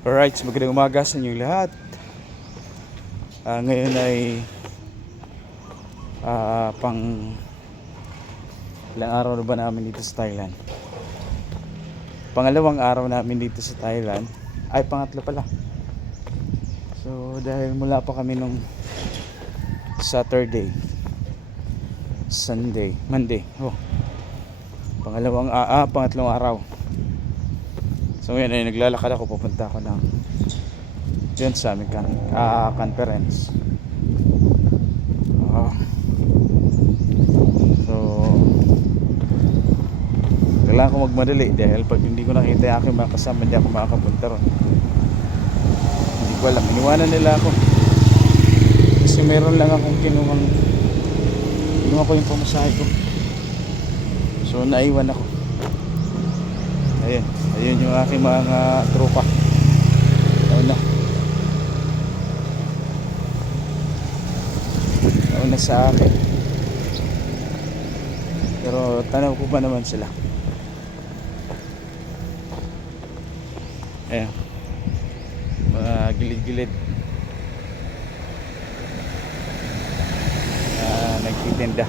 Alright, so magandang umaga sa inyong lahat. Ngayon ay pang ilang araw na ba namin dito sa Thailand? Pangalawang araw namin dito sa Thailand. Ay, pangatlo pala. So dahil mula pa kami nung Saturday, Sunday, Monday. Pangatlong araw. So ngayon ay naglalakad ako, pupunta ako ng dyan sa aming conference. So kailangan ko magmadali dahil pag hindi ko nakita yung aking mga kasama, hindi ako makakapunta ron. Hindi ko alam, iniwanan nila ako kasi meron lang akong kinuha ko yung pamasahe ko. So naiwan ako. Ayun yung aking mga tropa. Nauna sa akin. Pero tanaw ko pa naman sila. Ayan, mga gilid-gilid nagtitinda.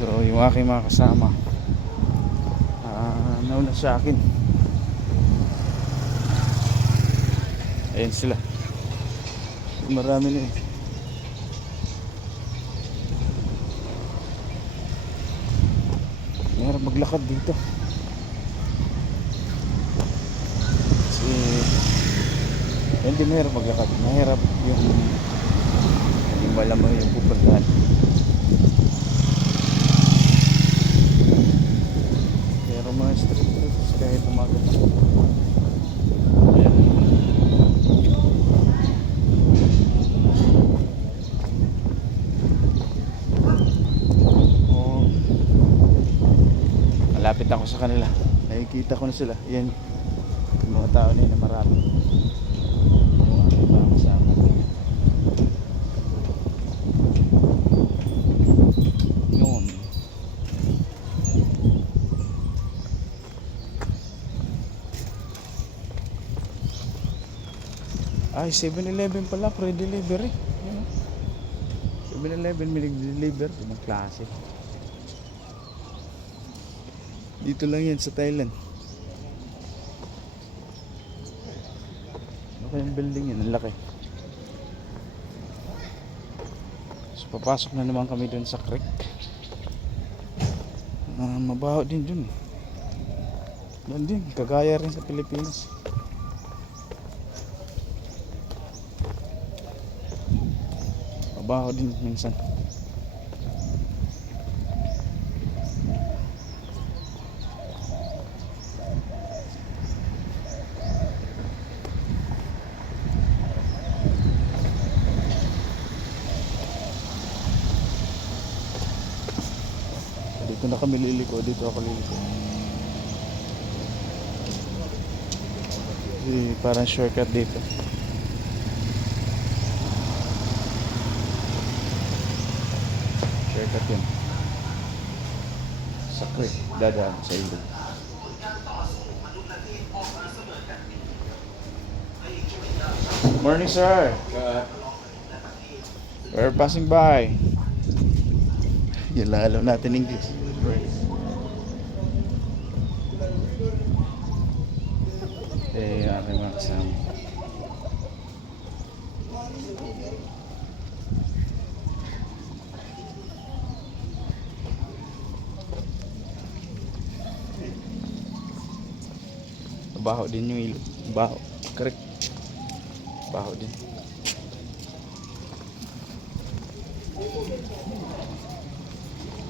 So yung aking mga kasama nauna sa akin. Ayan sila, marami na mahirap maglakad dito kasi hindi mahirap maglakad, mahirap yung malamang yung pupuntahan. Pero mga street trips kahit umaga pa. Ayan. Malapit ako sa kanila, nakikita ko na sila. Yan yung mga tao na yun na marami, yung aking mga kasama. Yun. Ay, 7-Eleven pala, free delivery. 7-Eleven may nag-deliver ng klase. Dito lang yan sa Thailand. Ano kayang building yan? Ang laki. So papasok na naman kami dun sa creek. Mabaho din dun. Yan din, kagaya rin sa Pilipinas. Mabaho din minsan. Dito na kami liliko, dito ako liliko. Parang shortcut dito. Shortcut yun. Sa creek, dadaan sa ilog. Morning, sir. We're passing by. Yan lang alam natin English. Aking mga kasama. Baho din yung ilog. Baho. Correct. Baho din.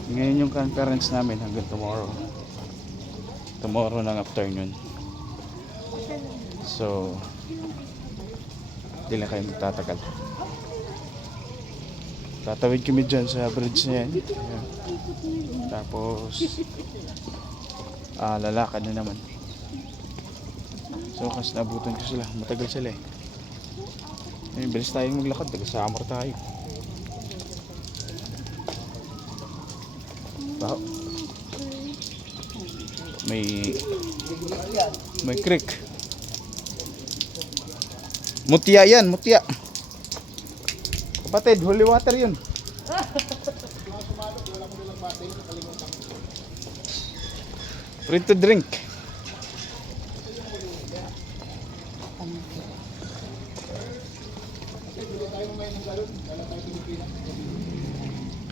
Ngayon yung conference namin hanggang tomorrow. Tomorrow ng afternoon. So hindi lang kayo magtatagal. Tatawid kami dyan sa bridge na yan. Tapos lalakad na naman. So kasi nabutan ko sila, matagal sila eh. Bilis tayong maglakad, taga-Samar tayo. May creek. Mutya yan, mutya. Kapatid, holy water yun. Free to drink.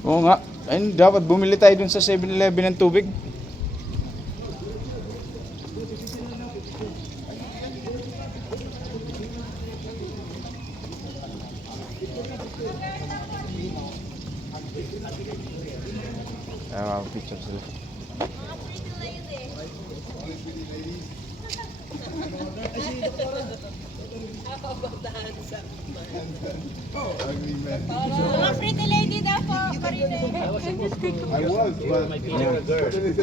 Oo nga. Ayun, dapat bumili tayo dun sa 7-Eleven ng tubig. Picture sila. Mga pretty lady daw po, Karine. I was, but you're a girl. It's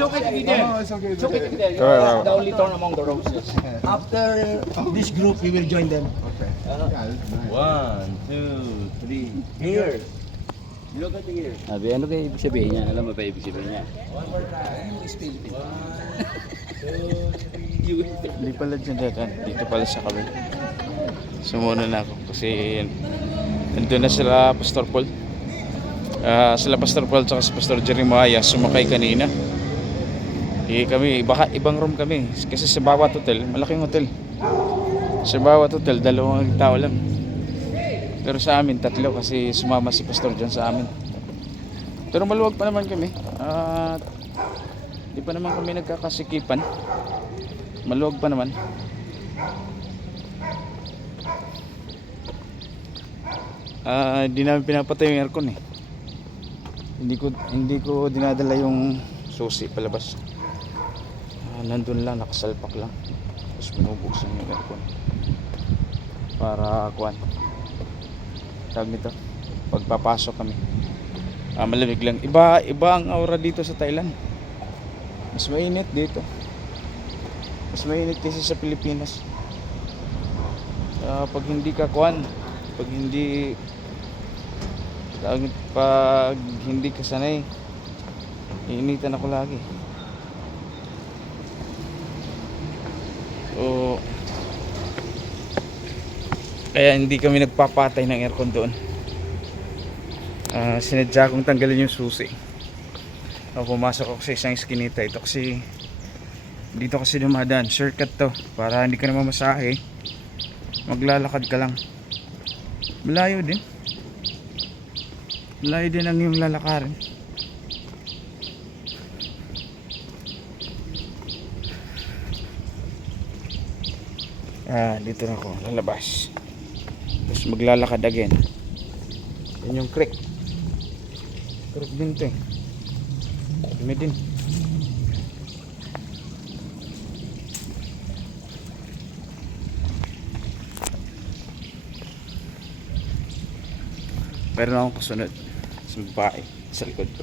okay to be there. Oh, it's okay. It's okay to be there. Alright, alright. The only thorn among the roses. After this group, we will join them. Okay. Yeah, it's nice. 1, 2, 3. Here. Look at here. Sabi, ano kayo ibig sabihin niya? Alam mo ba ibig sabihin niya? Hindi pala dyan dyan. Dito pala sa kabel. Sumuna na ako kasi nandun na sila Pastor Paul. Sila Pastor Paul at si Pastor Jeremiah sumakay kanina. Kami, ibang room kami. Kasi sa bawat hotel, malaking hotel. Sa bawat hotel, 2 tao lang. Pero sa amin, 3 kasi sumama si Pastor dyan sa amin. Pero maluwag pa naman kami. Di pa naman kami nagkakasikipan. Maluwag pa naman. Di namin pinapatay yung aircon eh. Hindi ko dinadala yung susi palabas. Nandun lang, nakasalpak lang. Tapos binubuksan yung aircon para kuwan. Tawag nito, pagpapasok kami. Malamig lang. Iba ang aura dito sa Thailand. Mas mainit dito. Mas mainit kasi sa Pilipinas. Pag hindi ka kuwan, pag hindi ka sanay, iinitan ako lagi. So kaya hindi kami nagpapatay ng aircon doon. Sinadya kong tanggalin yung susi. Pumasok ako sa isang iskinita. Ito kasi dito kasi dumadaan, shortcut to para hindi ka na mamasahe, maglalakad ka lang. Malayo din ang yung lalakarin. Dito na ako lalabas, tapos maglalakad again. Yan yung creek din to eh. Dumi din. Meron akong kasunod sa babae sa likod ko.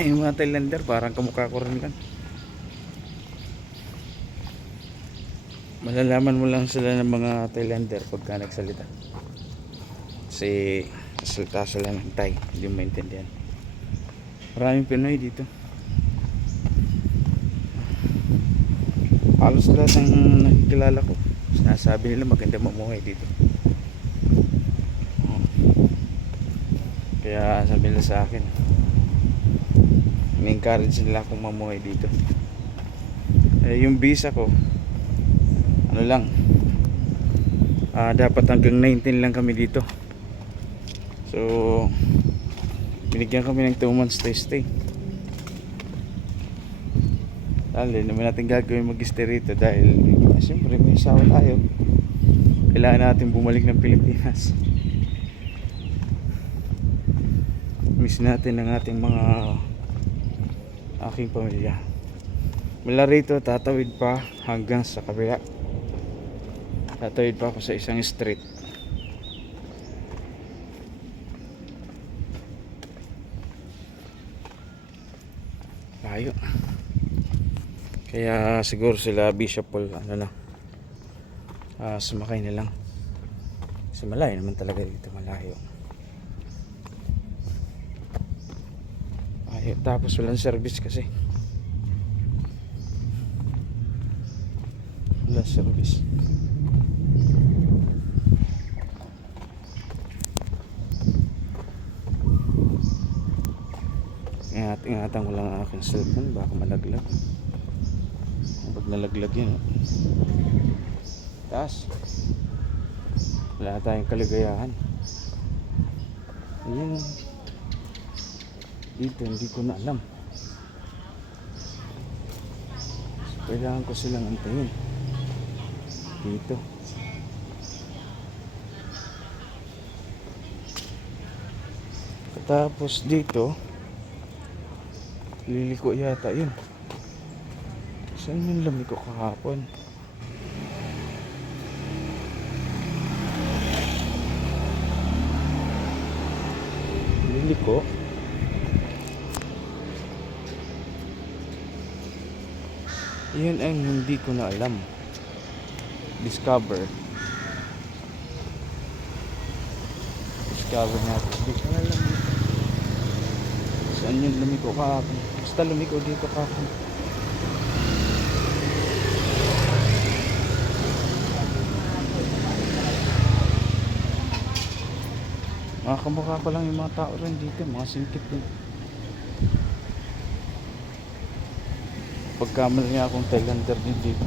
Yung mga Thailander parang kamukha ko rin lang. Malalaman mo lang sila ng mga Thailander pagka nagsalita. Kasi salita sila ng Thai, hindi mo maintindihan. Maraming Pinoy dito. Halos lahat ng nakikilala ko sinasabi nila maganda mamuhay dito. Kaya sabi nila sa akin, ni-encourage nila akong mamuhay dito. Yung visa ko ano lang, dapat hanggang 19 lang kami dito. So binigyan kami ng 2 months stay. Dahil naman natin gagawin mag-stay rito dahil siyempre may asawa tayo. Kailangan natin bumalik ng Pilipinas. Miss natin ang ating mga aking pamilya. Mula rito tatawid pa hanggang sa kabila. Tatawid pa ako sa isang street. Layo. Kaya siguro sila Bishop Paul sumakay na lang. Kasi malayo naman talaga dito, malayo. Ay, tapos walang service kasi. Walang service. Ingatan ko lang ang aking cellphone, baka malaglag. Pag nalaglag yun, taas. Wala tayong kaligayahan. Ayan. Dito hindi ko na alam. Kailangan ko silang antayin. Dito. Tapos dito liliko yata yun. Saan yung lamig ko kahapon? Liliko. Yun ang hindi ko na alam. Discover natin. Hindi ko na alam dito. Saan yung lumiko kahapon? Basta lumiko dito kahapon. Mga kamukha ko lang yung mga tao rin dito. Mga singkit din. Pagkamali niya akong Thailander din dito.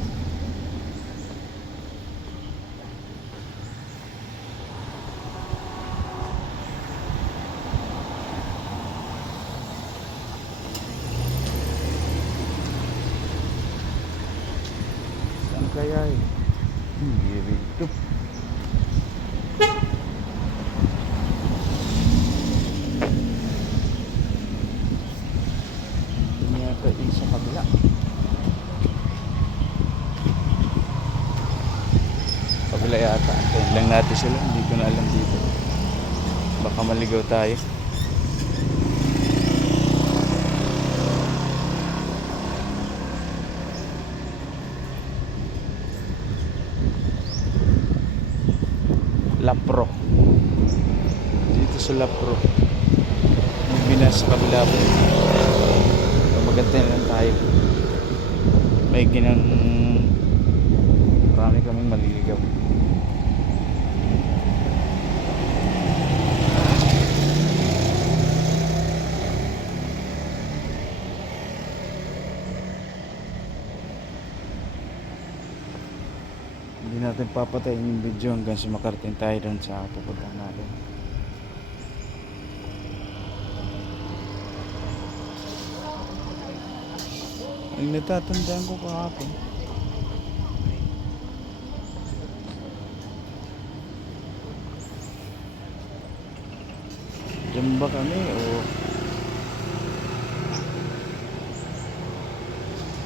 Saan kaya eh? Hindi rito. Hindi yata yung sa kabila. Kabila yata. Antayin lang natin sila. Hindi ko na alam dito. Baka maligaw tayo. Lapro. Dito sa Lapro. May binas sa kabila po. Maganda lang tayo. May ginang marami kaming maliligaw. Hindi natin papatayin yung video hanggang sa makarating tayo doon sa pupuntahan natin. Ang natatandaan ko kahapon, diyan ba kami o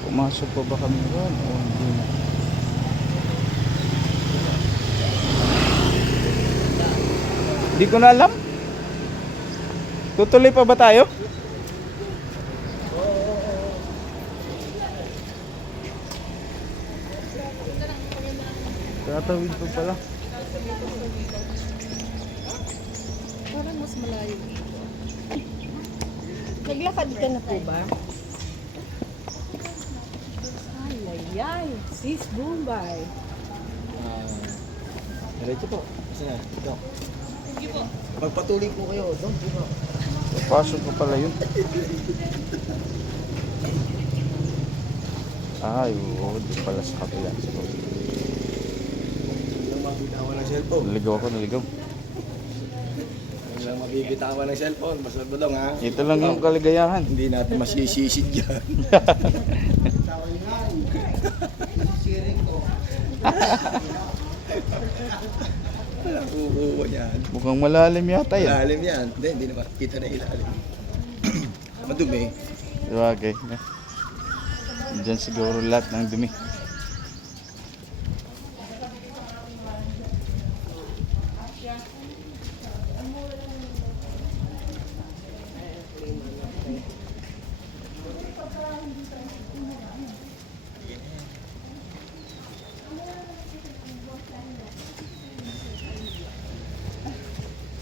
pumasok pa ba kami doon o hindi na? Hindi ko na alam. Tutuloy pa ba tayo? Tatawid pa pala. Parang mas malayo dito. Naglakad ka na po ba? Ay, sis Bombay. Diretso po. Saan? Ito. Magpatuloy po kayo. Doon po. Pasok pa pala yun. Ay, oo, di pala sa kabila. Walang mabibitawan ng cellphone. Naligaw ako, naligaw. Walang mabibitawan ng cellphone. Basta badong ha. Ito lang yung kaligayahan. Hindi natin masisisid yan. Walang kukuha yan. Mukhang malalim yata yan. Ilalim yan. Hindi na makikita na ilalim. Madumi. Sabagay. Diyan siguro lahat ng dumi.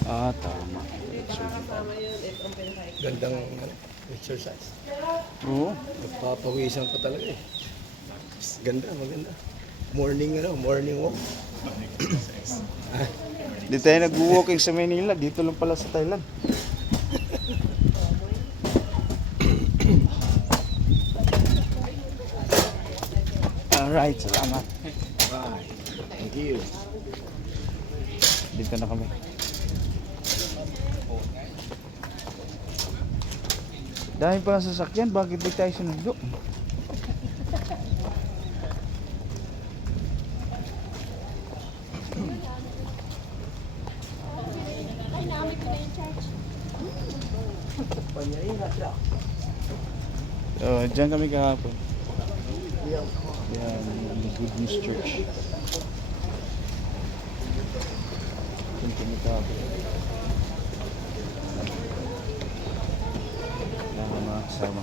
Ah, tama. Gandang exercise. Oo. Nagpapawisan ka talaga eh. Ganda, maganda. Morning walk. Di tayo nag-walking sa Manila. Dito lang pala sa Thailand. Alright, salamat. Bye. Thank you. Dito na kami. Dahil pala sasakyan, bakit di tayo sinundo? Diyan kami kahapon. Yan, Good News Church. Diyan kami kahapon. Yan ang mga kasama.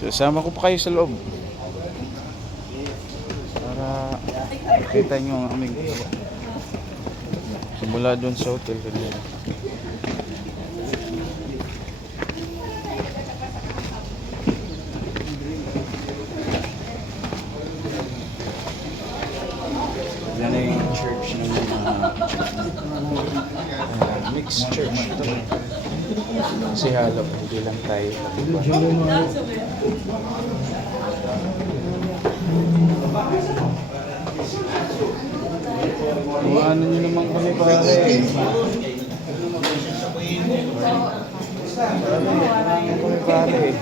So, sama ko pa kayo sa loob. Para makita nyo ang aming simula doon sa hotel kanina. Yan ay church ng mixed church ito. Kasi halo, hindi lang tayo. Ano nyo naman kami pare? Kami pare.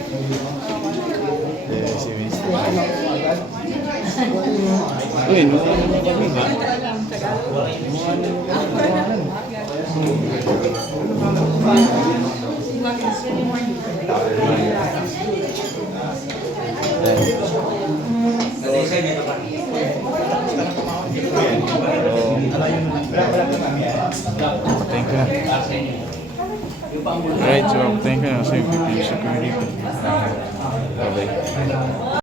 Si Mr. Uy, no kami ba? Thank you. Right, so thank you. Kasi yung security. Bye-bye.